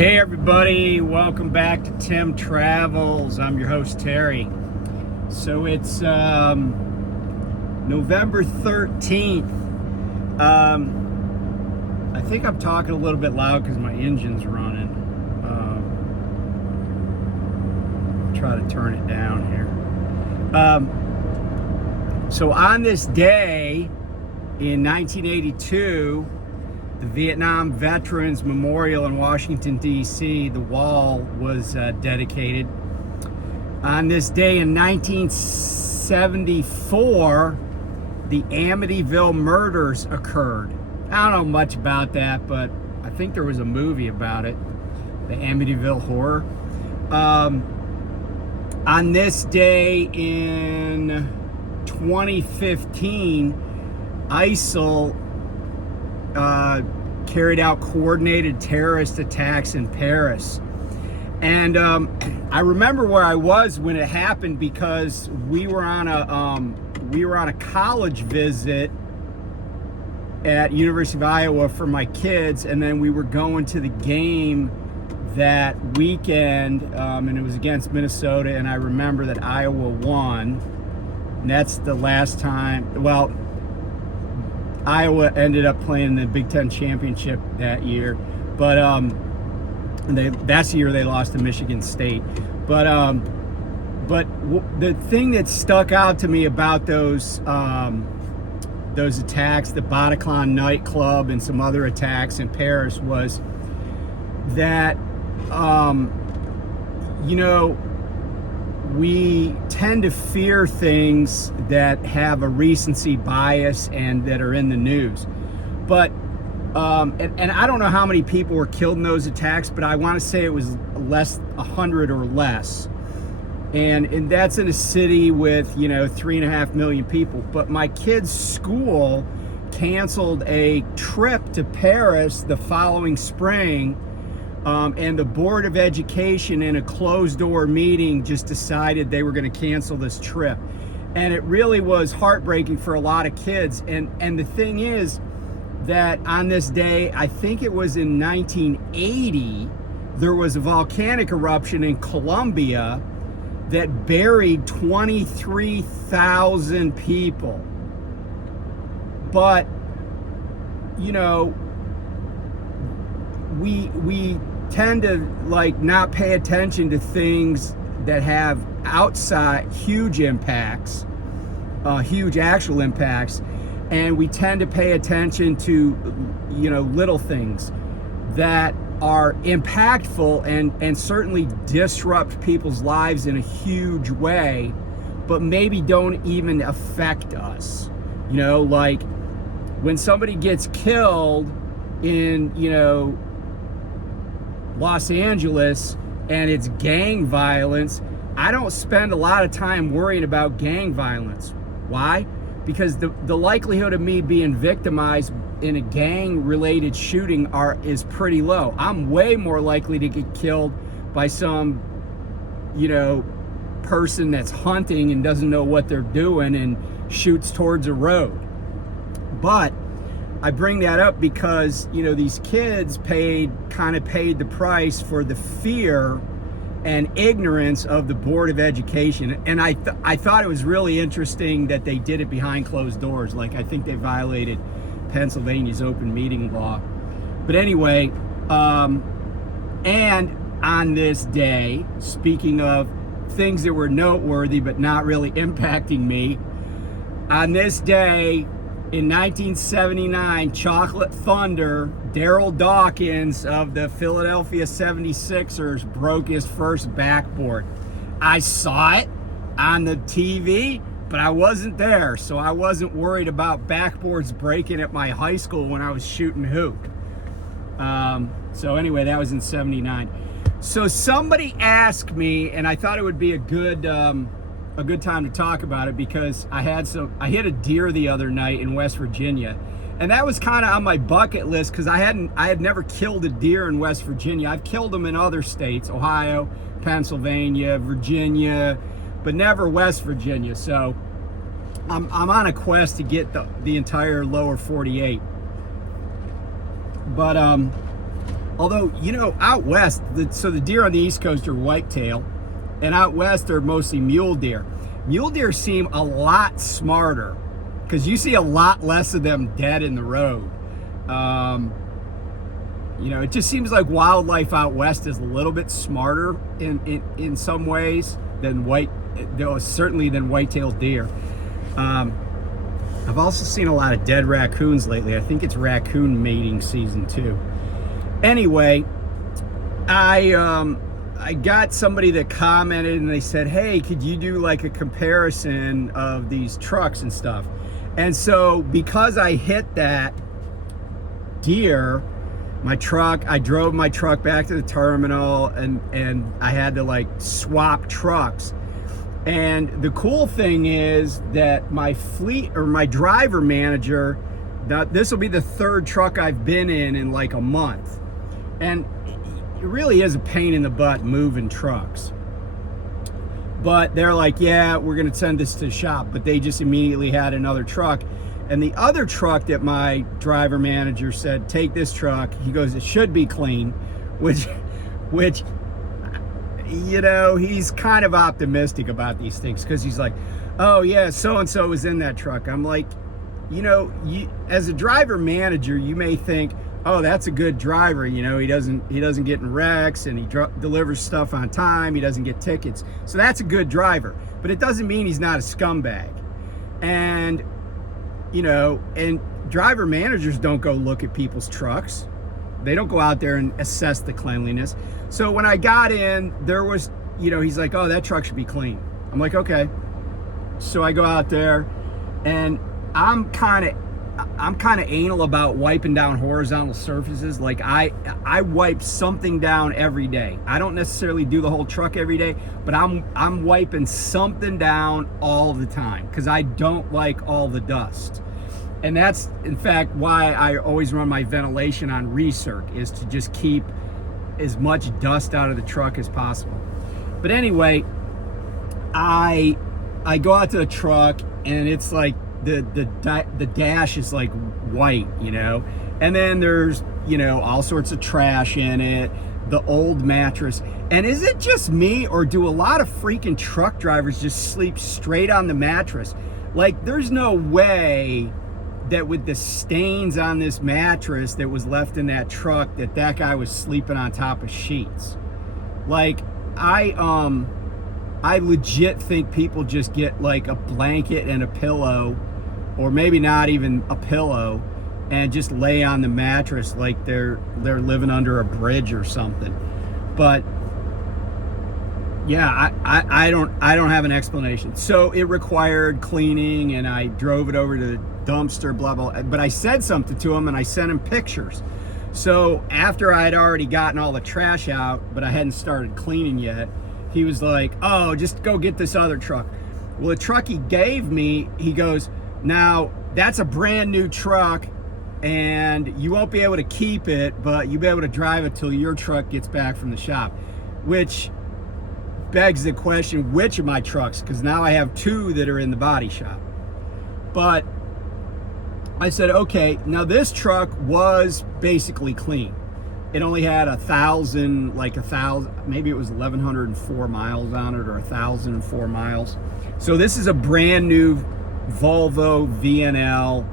Hey everybody, welcome back to Tim Travels. I'm your host Terry. So it's November 13th. I think I'm talking a little bit loud because my engine's running. I'll try to turn it down here. So on this day in 1982, the Vietnam Veterans Memorial in Washington, D.C., the wall was dedicated. On this day in 1974, the Amityville murders occurred. I don't know much about that, but I think there was a movie about it, the Amityville Horror. On this day in 2015, ISIL carried out coordinated terrorist attacks in Paris. And I remember where I was when it happened because we were on a college visit at University of Iowa for my kids, and then we were going to the game that weekend, and it was against Minnesota, and I remember that Iowa won. And that's the last time, well, Iowa ended up playing the Big Ten championship that year, but that's the year they lost to Michigan State. But the thing that stuck out to me about those attacks, the Bataclan nightclub and some other attacks in Paris, was that we tend to fear things that have a recency bias and that are in the news. But, and I don't know how many people were killed in those attacks, but I want to say it was 100 or less. And that's in a city with, 3.5 million people. But my kids' school canceled a trip to Paris the following spring. And the Board of Education, in a closed-door meeting, just decided they were going to cancel this trip. And it really was heartbreaking for a lot of kids. And the thing is that on this day, I think it was in 1980, there was a volcanic eruption in Colombia that buried 23,000 people. But, we tend to not pay attention to things that have outside huge impacts, huge actual impacts, and we tend to pay attention to little things that are impactful and certainly disrupt people's lives in a huge way, but maybe don't even affect us. Like when somebody gets killed in Los Angeles and it's gang violence, I don't spend a lot of time worrying about gang violence. Why? Because the likelihood of me being victimized in a gang-related shooting is pretty low. I'm way more likely to get killed by some, person that's hunting and doesn't know what they're doing and shoots towards a road. But I bring that up because, these kids paid the price for the fear and ignorance of the Board of Education. And I thought it was really interesting that they did it behind closed doors. I think they violated Pennsylvania's open meeting law. But anyway, and on this day, speaking of things that were noteworthy but not really impacting me, on this day, in 1979, Chocolate Thunder, Daryl Dawkins of the Philadelphia 76ers broke his first backboard. I saw it on the TV, but I wasn't there, so I wasn't worried about backboards breaking at my high school when I was shooting hoop. So anyway, that was in 79. So somebody asked me, and I thought it would be a good time to talk about it because I hit a deer the other night in West Virginia, and that was kind of on my bucket list because I had never killed a deer in West Virginia. I've killed them in other states, Ohio, Pennsylvania, Virginia, but never West Virginia. So I'm on a quest to get the entire lower 48. But Although, you know, out west, so the deer on the East Coast are whitetail, and out west they're mostly mule deer. Mule deer seem a lot smarter because you see a lot less of them dead in the road. You know, it just seems like wildlife out west is a little bit smarter in some ways than certainly than white-tailed deer. I've also seen a lot of dead raccoons lately. I think it's raccoon mating season too. Anyway, I got somebody that commented and they said, hey, could you do like a comparison of these trucks and stuff? And so because I hit that deer, I drove my truck back to the terminal and I had to like swap trucks. And the cool thing is that my driver manager, this will be the third truck I've been in like a month. And it really is a pain in the butt moving trucks. But they're like, yeah, we're gonna send this to the shop. But they just immediately had another truck. And the other truck that my driver manager said, take this truck, he goes, it should be clean, which, you know, he's kind of optimistic about these things because he's like, oh yeah, so-and-so was in that truck. I'm like, you know, as a driver manager, you may think, oh, that's a good driver. You know, he doesn't get in wrecks and he delivers stuff on time. He doesn't get tickets. So that's a good driver, but it doesn't mean he's not a scumbag. And, you know, and driver managers don't go look at people's trucks. They don't go out there and assess the cleanliness. So when I got in, there was, you know, he's like, oh, that truck should be clean. I'm like, okay. So I go out there and I'm kind of anal about wiping down horizontal surfaces. Like I wipe something down every day. I don't necessarily do the whole truck every day, but I'm wiping something down all the time because I don't like all the dust. And that's in fact why I always run my ventilation on recirc, is to just keep as much dust out of the truck as possible. But anyway, I go out to the truck and it's like the dash is like white, you know, and then there's, you know, all sorts of trash in it, the old mattress. And is it just me, or do a lot of freaking truck drivers just sleep straight on the mattress? Like, there's no way that with the stains on this mattress that was left in that truck that guy was sleeping on top of sheets. Like, I legit think people just get like a blanket and a pillow, or maybe not even a pillow, and just lay on the mattress like they're living under a bridge or something. But yeah, I don't have an explanation. So it required cleaning, and I drove it over to the dumpster, blah blah. But I said something to him and I sent him pictures. So after I had already gotten all the trash out, but I hadn't started cleaning yet, he was like, oh, just go get this other truck. Well, the truck he gave me, he goes, now that's a brand new truck and you won't be able to keep it, but you'll be able to drive it till your truck gets back from the shop. Which begs the question, which of my trucks? Because now I have two that are in the body shop. But I said, okay, now this truck was basically clean. It only had 1,000, maybe it was 1,104 miles on it, or 1,004 miles. So this is a brand new Volvo VNL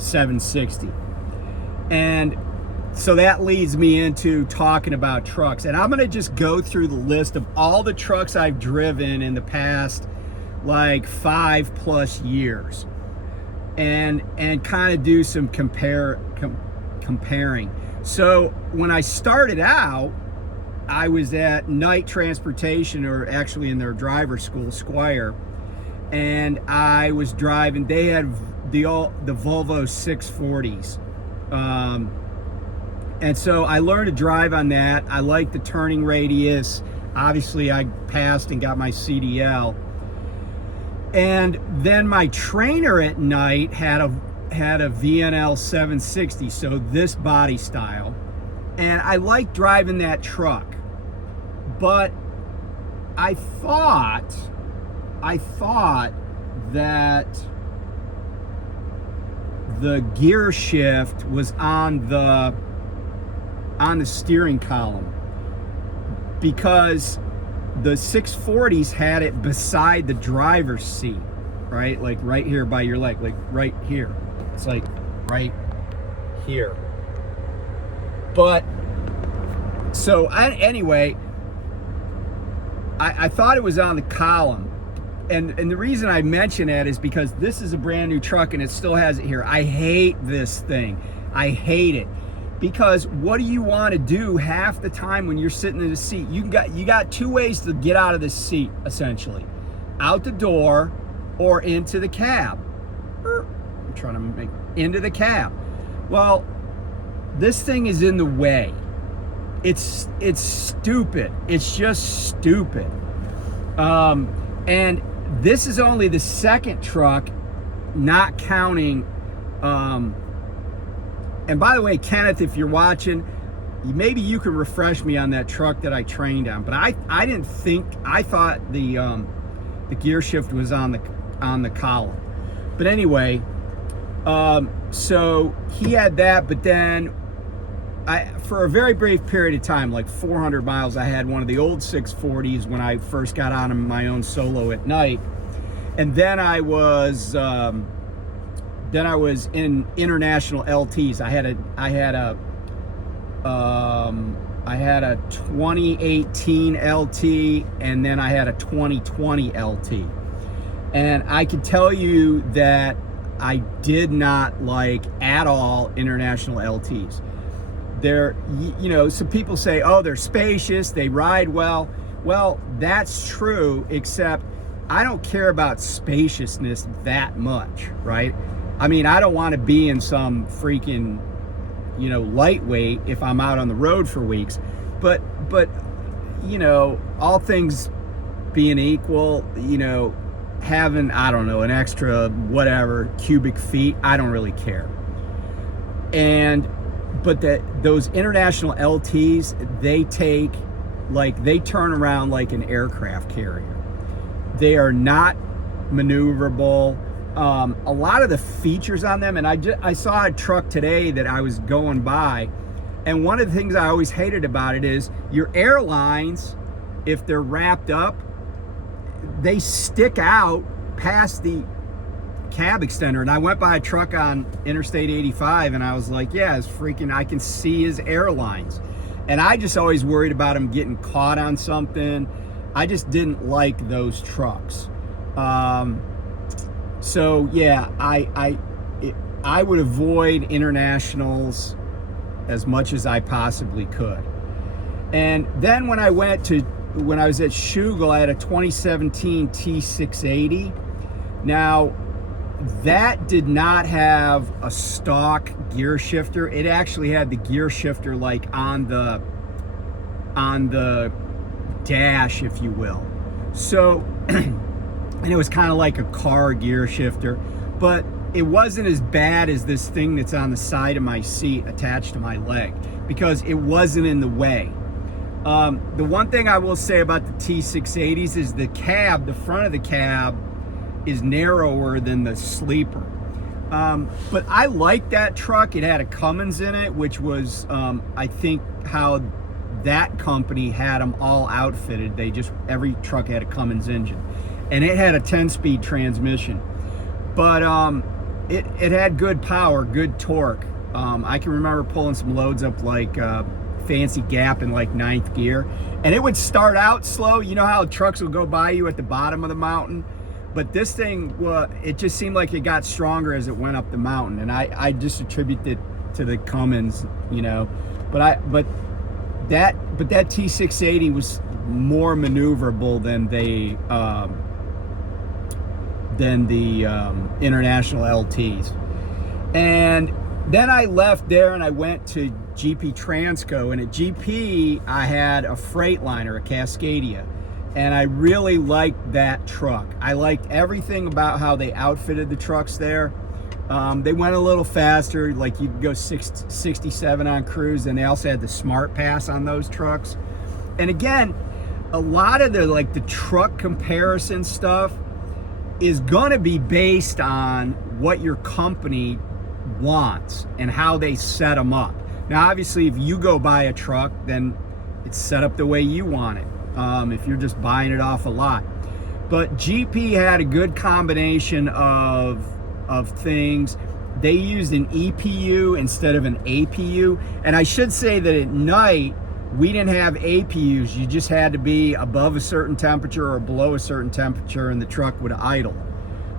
760. And so that leads me into talking about trucks. And I'm gonna just go through the list of all the trucks I've driven in the past like 5+ years. And kind of do some comparing. So when I started out, I was at Knight Transportation, or actually in their driver school, Squire, and I was driving. They had the Volvo 640s, and so I learned to drive on that. I liked the turning radius. Obviously, I passed and got my CDL. And then my trainer at Knight had a VNL 760, so this body style, and I liked driving that truck. But I thought that the gear shift was on the on the steering column, because the 640s had it beside the driver's seat, right? Like right here by your leg, like right here. It's like right here. But so anyway, I thought it was on the column. And the reason I mention that is because this is a brand new truck and it still has it here. I hate this thing. I hate it. Because what do you want to do half the time when you're sitting in the seat? You got two ways to get out of this seat, essentially. Out the door or into the cab. I'm trying to make into the cab. Well, this thing is in the way. It's stupid. It's just stupid. And this is only the second truck, not counting. And by the way, Kenneth, if you're watching, maybe you can refresh me on that truck that I trained on. But I didn't think, I thought the gear shift was on the column. But anyway, so he had that, but then for a very brief period of time, like 400 miles, I had one of the old 640s when I first got on my own solo at night. And then I was in international LTs. I had a 2018 LT, and then I had a 2020 LT. And I can tell you that I did not like at all international LTs. They're, some people say, oh, they're spacious, they ride well. Well, that's true, except I don't care about spaciousness that much, right? I mean, I don't want to be in some freaking, lightweight if I'm out on the road for weeks. But all things being equal, having, I don't know, an extra whatever cubic feet, I don't really care. But those international LTs, they turn around like an aircraft carrier. They are not maneuverable. A lot of the features on them, and I saw a truck today that I was going by, and one of the things I always hated about it is your airlines, if they're wrapped up, they stick out past the cab extender. And I went by a truck on Interstate 85 and I was like, yeah, it's freaking, I can see his airlines. And I just always worried about him getting caught on something. I just didn't like those trucks. So yeah, I would avoid internationals as much as I possibly could. And then when I was at Schugel, I had a 2017 T680. Now, that did not have a stock gear shifter. It actually had the gear shifter like on the dash, if you will. So, and it was kind of like a car gear shifter, but it wasn't as bad as this thing that's on the side of my seat attached to my leg, because it wasn't in the way. The one thing I will say about the T680s is the front of the cab is narrower than the sleeper. But I liked that truck. It had a Cummins in it, which was, I think, how that company had them all outfitted. Every truck had a Cummins engine. And it had a 10-speed transmission. But it had good power, good torque. I can remember pulling some loads up like Fancy Gap in like 9th gear. And it would start out slow. You know how trucks will go by you at the bottom of the mountain? But this thing, well, it just seemed like it got stronger as it went up the mountain, and I just attribute it to the Cummins, But that T680 was more maneuverable than the international LTs. And then I left there and I went to GP Transco, and at GP I had a Freightliner, a Cascadia. And I really liked that truck. I liked everything about how they outfitted the trucks there. They went a little faster, like you could go 67 on cruise, and they also had the Smart Pass on those trucks. And again, a lot of the truck comparison stuff is gonna be based on what your company wants and how they set them up. Now, obviously, if you go buy a truck, then it's set up the way you want it. If you're just buying it off a lot. But GP had a good combination of things. They used an EPU instead of an APU. And I should say that at night, we didn't have APUs. You just had to be above a certain temperature or below a certain temperature and the truck would idle.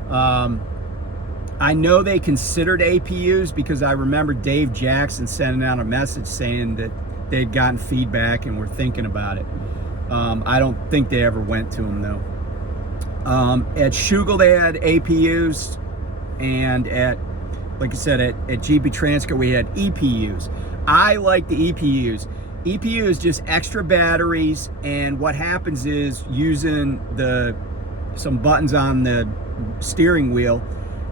I know they considered APUs because I remember Dave Jackson sending out a message saying that they'd gotten feedback and were thinking about it. I don't think they ever went to them though. At Schugel they had APUs, and like I said, at GP Transco we had EPUs. I like the EPUs. EPU is just extra batteries, and what happens is using some buttons on the steering wheel,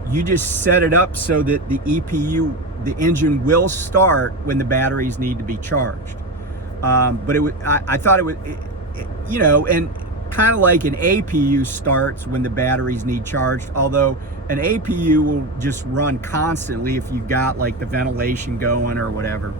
you just set it up so that the EPU, the engine will start when the batteries need to be charged. But I thought it was, you know, and kind of like an APU starts when the batteries need charged, although an APU will just run constantly if you've got like the ventilation going or whatever.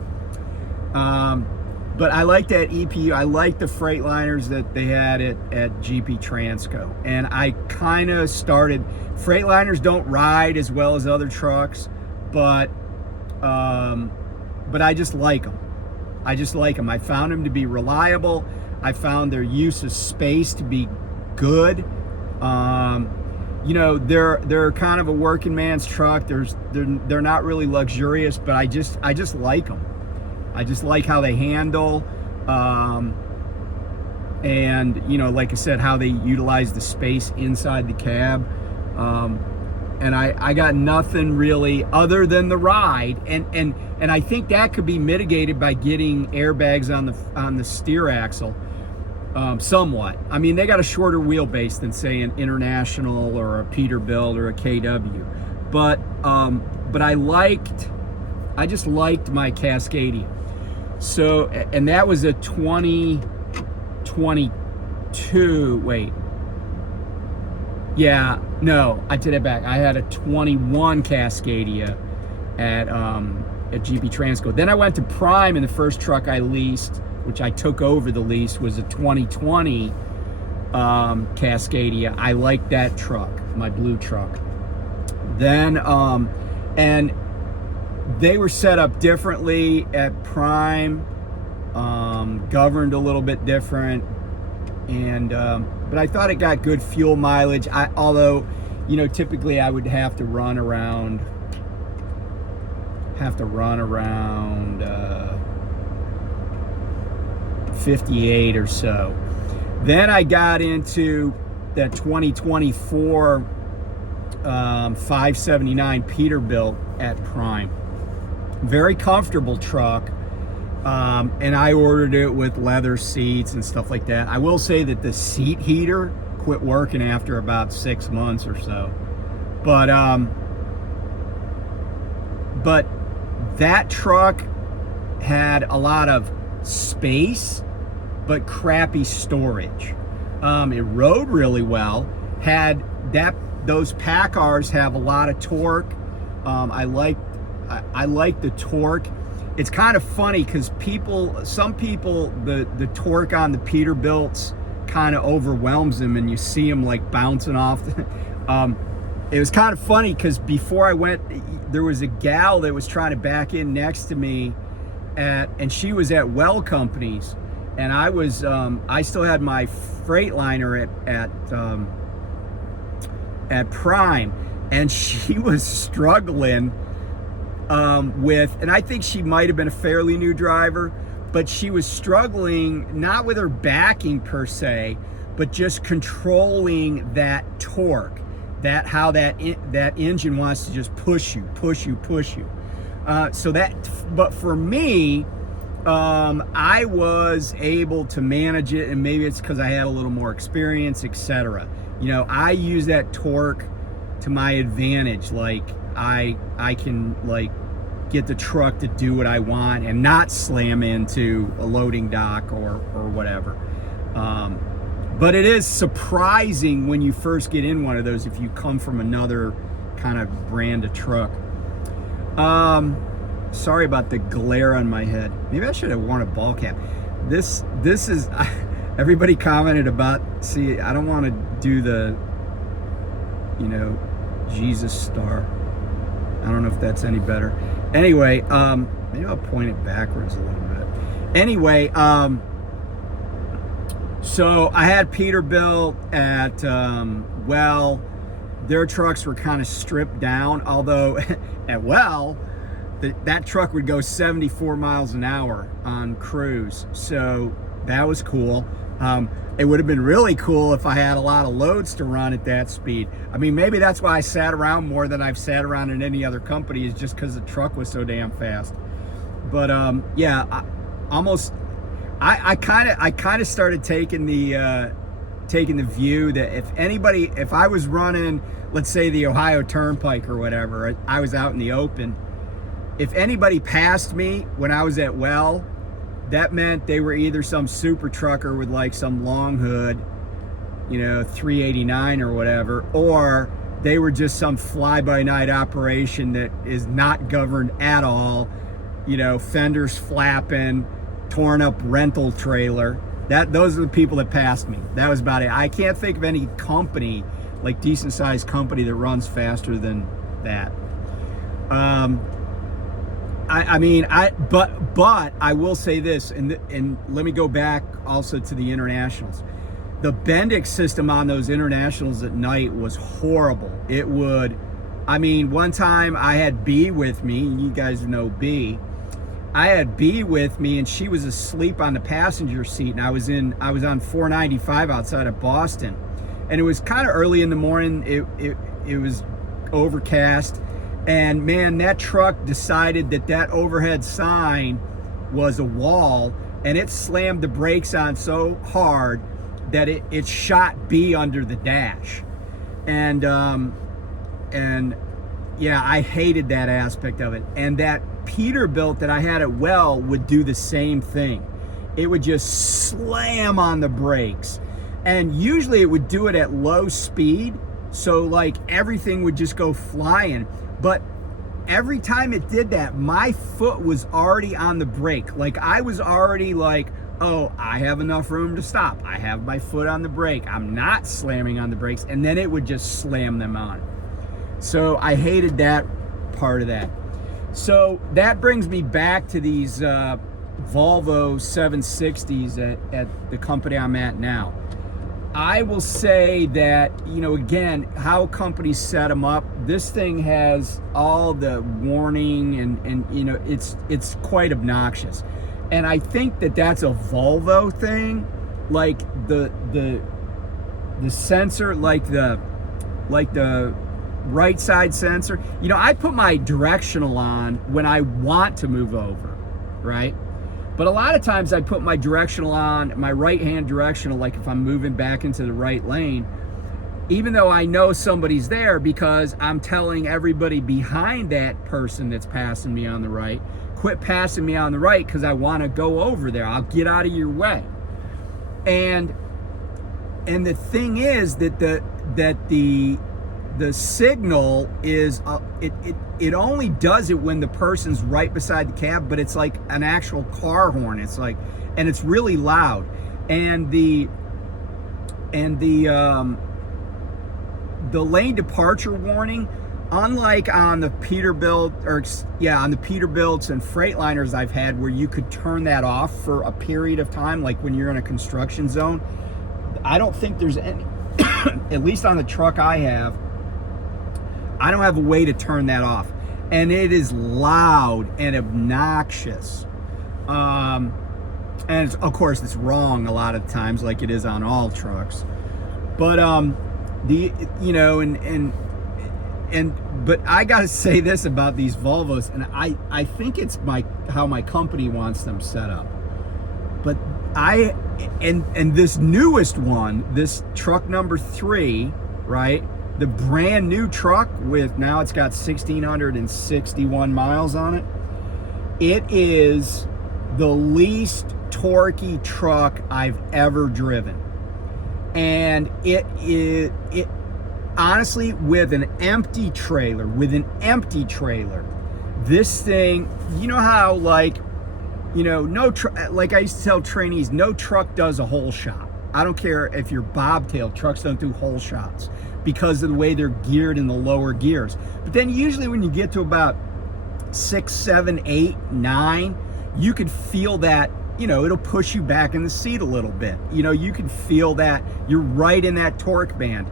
But I like that EPU. I like the Freightliners that they had at GP Transco. And I kind of started, Freightliners don't ride as well as other trucks, but I just like them. I just like them. I found them to be reliable. I found their use of space to be good. You know, they're kind of a working man's truck. They're not really luxurious, but I just like them. I just like how they handle, and you know, like I said, how they utilize the space inside the cab. And I got nothing really other than the ride, and I think that could be mitigated by getting airbags on the steer axle, somewhat. I mean, they got a shorter wheelbase than say an International or a Peterbilt or a KW, but I just liked my Cascadia. So, and that was a 2022, wait. Yeah, no, I take it back. I had a 21 Cascadia at GP Transco. Then I went to Prime, and the first truck I leased, which I took over the lease, was a 2020 Cascadia. I liked that truck, my blue truck. Then, and they were set up differently at Prime, governed a little bit different, and but I thought it got good fuel mileage. Although, you know, typically I would have to run around 58 or so. Then I got into that 2024 579 Peterbilt at Prime. Very comfortable truck, and I ordered it with leather seats and stuff like that. I will say that the seat heater quit working after about 6 months or so, but that truck had a lot of space but crappy storage. It rode really well. Those PACCARs have a lot of torque. I like the torque. It's kind of funny because some people, the torque on the Peterbilts kind of overwhelms them, and you see them like bouncing off. It was kind of funny because before I went, there was a gal that was trying to back in next to me, and she was at Well Companies, and I still had my Freightliner at Prime, and she was struggling with, and I think she might have been a fairly new driver, but she was struggling not with her backing per se, but just controlling that torque, how that engine wants to just push you. But for me, I was able to manage it, and maybe it's because I had a little more experience, etc. You know, I use that torque to my advantage. Like I can like get the truck to do what I want and not slam into a loading dock or whatever. But it is surprising when you first get in one of those if you come from another kind of brand of truck. sorry about the glare on my head. Maybe I should have worn a ball cap. This is, everybody commented about, see, I don't want to do the, you know, Jesus star. I don't know if that's any better. Anyway, maybe I'll point it backwards a little bit. Anyway, so I had Peterbilt at, well, their trucks were kind of stripped down, although at Well, that truck would go 74 miles an hour on cruise. So that was cool. It would have been really cool if I had a lot of loads to run at that speed. I mean, maybe that's why I sat around more than I've sat around in any other company, is just because the truck was so damn fast. But yeah, I kind of started taking the view that if I was running, let's say the Ohio Turnpike or whatever, I was out in the open. If anybody passed me when I was at Well, that meant they were either some super trucker with like some long hood, you know, 389 or whatever, or they were just some fly-by-night operation that is not governed at all, you know, fenders flapping, torn up rental trailer. Those are the people that passed me. That was about it. I can't think of any company, like decent sized company, that runs faster than that. But I will say this, and let me go back also to the internationals. The Bendix system on those internationals at night was horrible. It would, I mean, one time I had B with me, and you guys know B. I had B with me, and she was asleep on the passenger seat, and I was on 495 outside of Boston, and it was kind of early in the morning. It was overcast. And man, that truck decided that overhead sign was a wall, and it slammed the brakes on so hard that it shot B under the dash. And yeah, I hated that aspect of it. And that Peterbilt that I had at Well would do the same thing. It would just slam on the brakes. And usually it would do it at low speed, so like everything would just go flying. But every time it did that, my foot was already on the brake. Like I was already like, oh, I have enough room to stop. I have my foot on the brake. I'm not slamming on the brakes. And then it would just slam them on. So I hated that part of that. So that brings me back to these Volvo 760s at the company I'm at now. I will say that, you know, again, how companies set them up, this thing has all the warning and you know, it's quite obnoxious. And I think that's a Volvo thing, like the sensor, like the right side sensor. You know, I put my directional on when I want to move over, right? But a lot of times I put my directional on, my right-hand directional, like if I'm moving back into the right lane, even though I know somebody's there, because I'm telling everybody behind that person that's passing me on the right, quit passing me on the right because I want to go over there. I'll get out of your way. And the thing is that the signal is it only does it when the person's right beside the cab, but it's like an actual car horn. It's like, and it's really loud. And the lane departure warning, unlike on the Peterbilt on the Peterbilts and Freightliners I've had, where you could turn that off for a period of time, like when you're in a construction zone, I don't think there's any, at least on the truck I have, I don't have a way to turn that off. And it is loud and obnoxious. And of course it's wrong a lot of times, like it is on all trucks. But but I gotta say this about these Volvos, and I think it's how my company wants them set up. But and this newest one, this truck number 3, right? The brand new truck with, now it's got 1,661 miles on it. It is the least torquey truck I've ever driven. And it honestly, with an empty trailer, This thing, you know how like, you know, like I used to tell trainees, no truck does a whole shot. I don't care if you're bobtail, trucks don't do whole shots because of the way they're geared in the lower gears. But then usually when you get to about 6, 7, 8, 9, you could feel that, you know, it'll push you back in the seat a little bit. You know, you can feel that you're right in that torque band.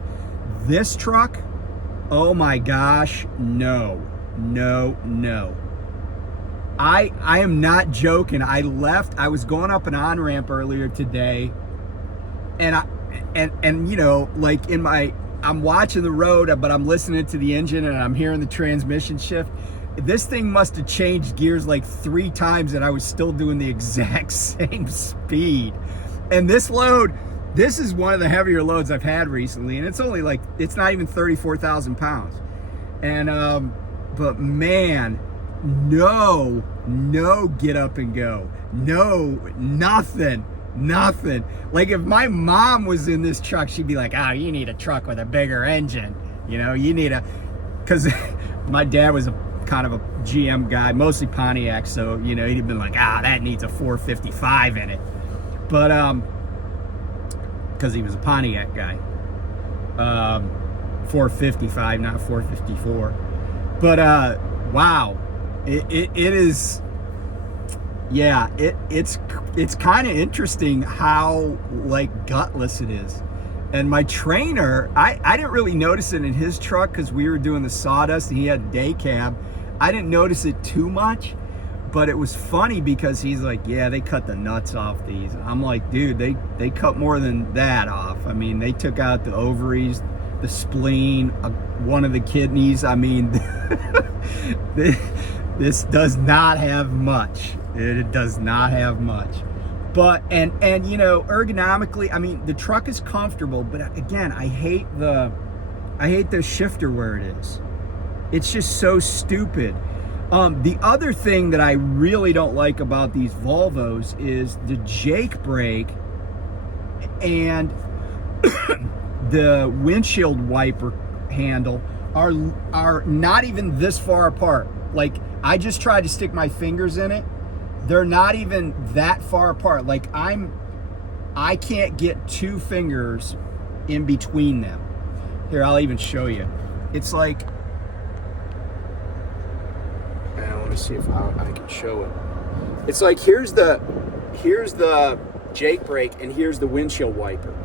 This truck, oh my gosh, no. I am not joking. I was going up an on-ramp earlier today, and you know, like I'm watching the road, but I'm listening to the engine and I'm hearing the transmission shift. This thing must have changed gears like 3 times and I was still doing the exact same speed. And this load, this is one of the heavier loads I've had recently, and it's only like, it's not even 34,000 pounds. And, but man, no get up and go. No, nothing. Like if my mom was in this truck, she'd be like, oh, you need a truck with a bigger engine. You know, you need because my dad was kind of a GM guy, mostly Pontiac. So, you know, he'd have been like, that needs a 455 in it. But, because he was a Pontiac guy. 455, not 454. But, wow. It is, yeah, it's kind of interesting how like gutless it is. And my trainer, I didn't really notice it in his truck because we were doing the sawdust and he had a day cab. I didn't notice it too much, but it was funny because he's like, yeah, they cut the nuts off these. I'm like, dude, they cut more than that off. I mean, they took out the ovaries, the spleen, one of the kidneys. I mean, this does not have much. It does not have much. But, and you know, ergonomically, I mean, the truck is comfortable, but again, I hate the shifter where it is. It's just so stupid. The other thing that I really don't like about these Volvos is the Jake brake and the windshield wiper handle are not even this far apart. Like, I just tried to stick my fingers in it. They're not even that far apart. Like, I can't get 2 fingers in between them. Here, I'll even show you. It's like, let me see if I can show it. It's like, here's the Jake brake and here's the windshield wiper.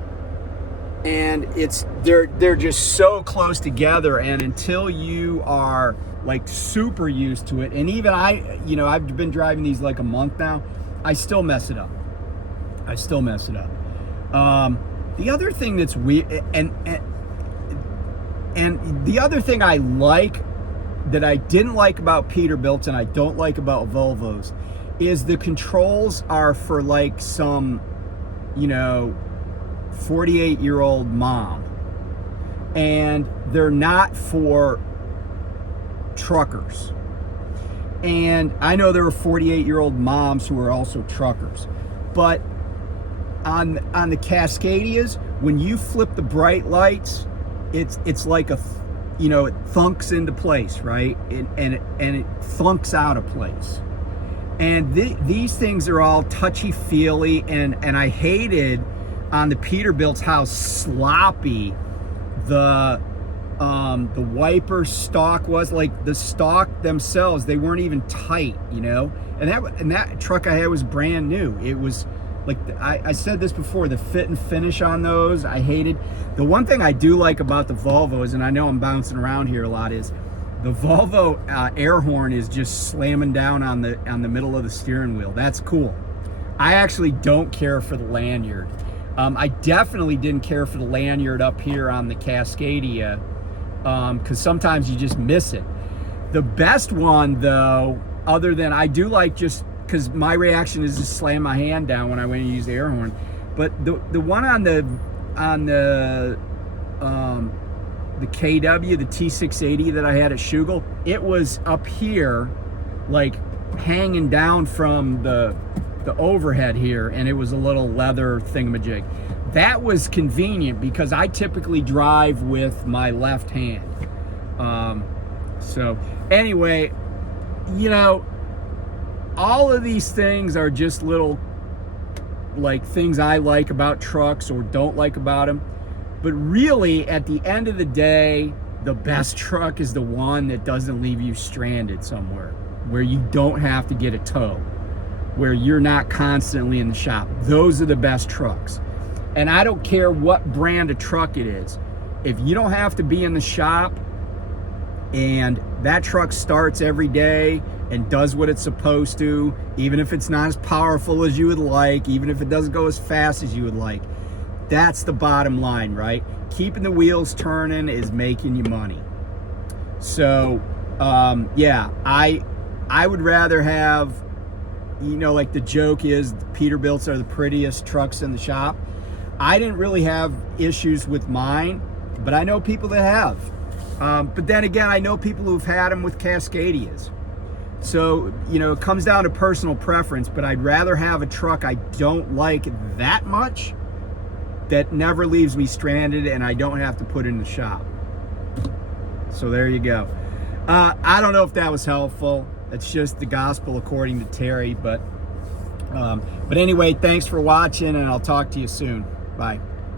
And they're just so close together, and until you are like super used to it, and even I've been driving these like a month now, I still mess it up. The other thing that's weird, and the other thing I like that I didn't like about Peterbilt and I don't like about Volvos is the controls are for like some, 48-year-old mom, and they're not for truckers. And I know there are 48-year-old moms who are also truckers, but on the Cascadias, when you flip the bright lights, it's like it thunks into place, right? And it thunks out of place. And these things are all touchy-feely, and I hated on the Peterbilts how sloppy the wiper stock was. Like, the stock themselves, they weren't even tight, and that truck I had was brand new. It was like, I said this before, the fit and finish on those I hated. The one thing I do like about the Volvos, and I know I'm bouncing around here a lot, is the Volvo air horn is just slamming down on the middle of the steering wheel. That's cool. I actually don't care for the lanyard. I definitely didn't care for the lanyard up here on the Cascadia, because sometimes you just miss it. The best one, though, other than, I do like, just because my reaction is to slam my hand down when I went to use the air horn, but the one on the KW, the T680 that I had at Schugel, it was up here, like hanging down from the overhead here, and it was a little leather thingamajig. That was convenient because I typically drive with my left hand. So anyway, you know, all of these things are just little like things I like about trucks or don't like about them. But really, at the end of the day, the best truck is the one that doesn't leave you stranded somewhere, where you don't have to get a tow, where you're not constantly in the shop. Those are the best trucks. And I don't care what brand of truck it is. If you don't have to be in the shop and that truck starts every day and does what it's supposed to, even if it's not as powerful as you would like, even if it doesn't go as fast as you would like, that's the bottom line, right? Keeping the wheels turning is making you money. So, yeah, I would rather have, you know, like the joke is Peterbilts are the prettiest trucks in the shop. I didn't really have issues with mine, but I know people that have. But then again, I know people who've had them with Cascadias. So, you know, it comes down to personal preference, but I'd rather have a truck I don't like that much that never leaves me stranded and I don't have to put in the shop. So there you go. I don't know if that was helpful. It's just the gospel according to Terry, but anyway, thanks for watching and I'll talk to you soon. Bye.